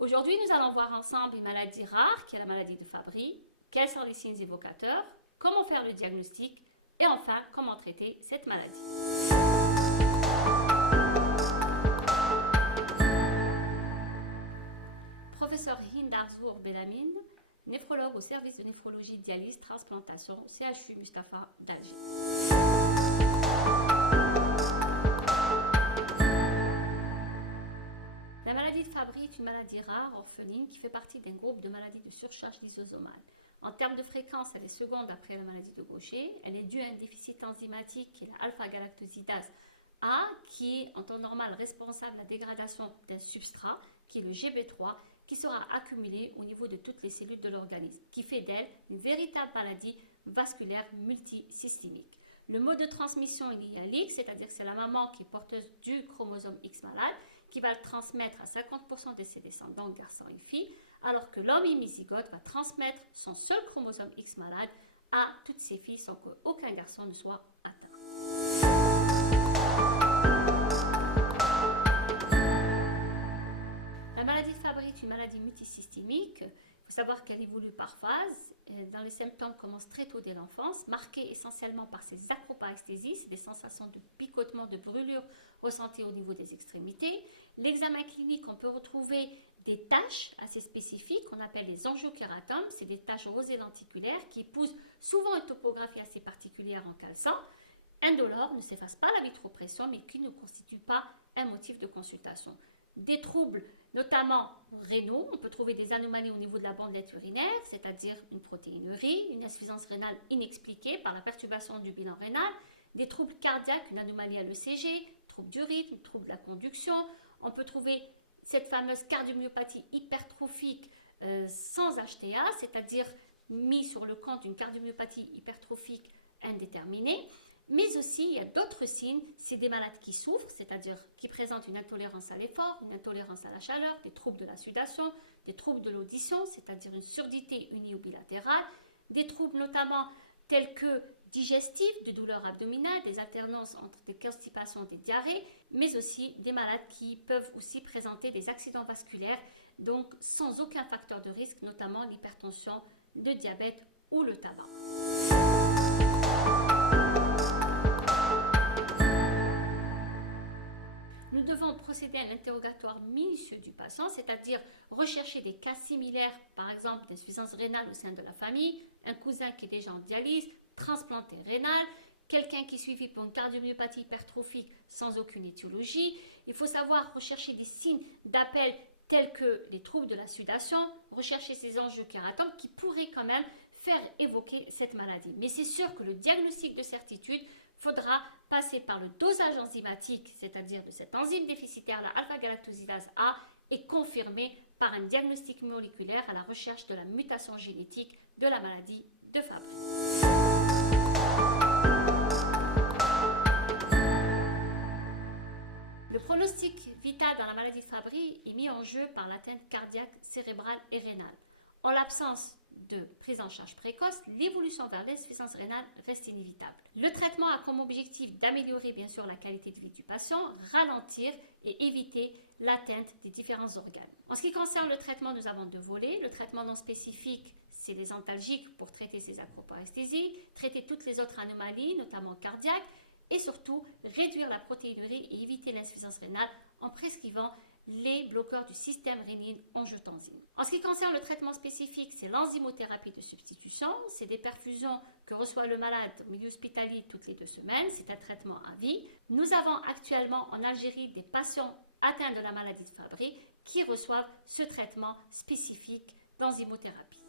Aujourd'hui, nous allons voir ensemble une maladie rare qui est la maladie de Fabry, quels sont les signes évocateurs, comment faire le diagnostic et enfin comment traiter cette maladie. Professeur Hind Arzour Belamine, néphrologue au service de néphrologie dialyse transplantation CHU Mustapha d'Alger. La maladie de Fabry est une maladie rare, orpheline, qui fait partie d'un groupe de maladies de surcharge lysosomale. En termes de fréquence, elle est seconde après la maladie de Gaucher. Elle est due à un déficit enzymatique qui est l'alpha-galactosidase A, qui est en temps normal responsable de la dégradation d'un substrat, qui est le GB3, qui sera accumulé au niveau de toutes les cellules de l'organisme, qui fait d'elle une véritable maladie vasculaire multisystémique. Le mode de transmission est lié à l'X, c'est-à-dire que c'est la maman qui est porteuse du chromosome X malade, qui va le transmettre à 50% de ses descendants, garçons et filles, alors que l'homme hémizygote va transmettre son seul chromosome X malade à toutes ses filles sans qu'aucun garçon ne soit atteint. La maladie de Fabry est une maladie multisystémique. Il faut savoir qu'elle évolue par phase. Dans les symptômes commencent très tôt dès l'enfance, marqués essentiellement par ces acroparesthésies, c'est des sensations de picotement, de brûlure ressenties au niveau des extrémités. L'examen clinique, on peut retrouver des taches assez spécifiques qu'on appelle les angiochératomes, c'est des taches rosées lenticulaires qui épousent souvent une topographie assez particulière en calçant, indolores, ne s'effacent pas la vitropression mais qui ne constituent pas un motif de consultation. Des troubles, notamment rénaux, on peut trouver des anomalies au niveau de la bandelette urinaire, c'est-à-dire une protéinurie, une insuffisance rénale inexpliquée par la perturbation du bilan rénal, des troubles cardiaques, une anomalie à l'ECG, troubles du rythme, troubles de la conduction. On peut trouver cette fameuse cardiomyopathie hypertrophique sans HTA, c'est-à-dire mis sur le compte d'une cardiomyopathie hypertrophique indéterminée. Mais aussi, il y a d'autres signes, c'est des malades qui souffrent, c'est-à-dire qui présentent une intolérance à l'effort, une intolérance à la chaleur, des troubles de la sudation, des troubles de l'audition, c'est-à-dire une surdité uni- ou bilatérale, des troubles notamment tels que digestifs, de douleurs abdominales, des alternances entre des constipations et des diarrhées, mais aussi des malades qui peuvent aussi présenter des accidents vasculaires, donc sans aucun facteur de risque, notamment l'hypertension, le diabète ou le tabac. Nous devons procéder à l'interrogatoire minutieux du patient, c'est-à-dire rechercher des cas similaires, par exemple d'insuffisance rénale au sein de la famille, un cousin qui est déjà en dialyse, transplanté rénal, quelqu'un qui est suivi pour une cardiomyopathie hypertrophique sans aucune étiologie. Il faut savoir rechercher des signes d'appel tels que les troubles de la sudation, rechercher ces angiochératomes qui pourraient quand même faire évoquer cette maladie. Mais c'est sûr que le diagnostic de certitude faudra passer par le dosage enzymatique, c'est-à-dire de cette enzyme déficitaire, la alpha-galactosidase A, et confirmé par un diagnostic moléculaire à la recherche de la mutation génétique de la maladie de Fabry. Le pronostic vital dans la maladie de Fabry est mis en jeu par l'atteinte cardiaque, cérébrale et rénale. En l'absence de prise en charge précoce, l'évolution vers l'insuffisance rénale reste inévitable. Le traitement a comme objectif d'améliorer bien sûr la qualité de vie du patient, ralentir et éviter l'atteinte des différents organes. En ce qui concerne le traitement, nous avons deux volets. Le traitement non spécifique, c'est les antalgiques pour traiter ces acroparesthésies, traiter toutes les autres anomalies, notamment cardiaques, et surtout réduire la protéinurie et éviter l'insuffisance rénale en prescrivant les bloqueurs du système rénine-angiotensine. En ce qui concerne le traitement spécifique, c'est l'enzymothérapie de substitution. C'est des perfusions que reçoit le malade au milieu hospitalier toutes les 2 semaines. C'est un traitement à vie. Nous avons actuellement en Algérie des patients atteints de la maladie de Fabry qui reçoivent ce traitement spécifique d'enzymothérapie.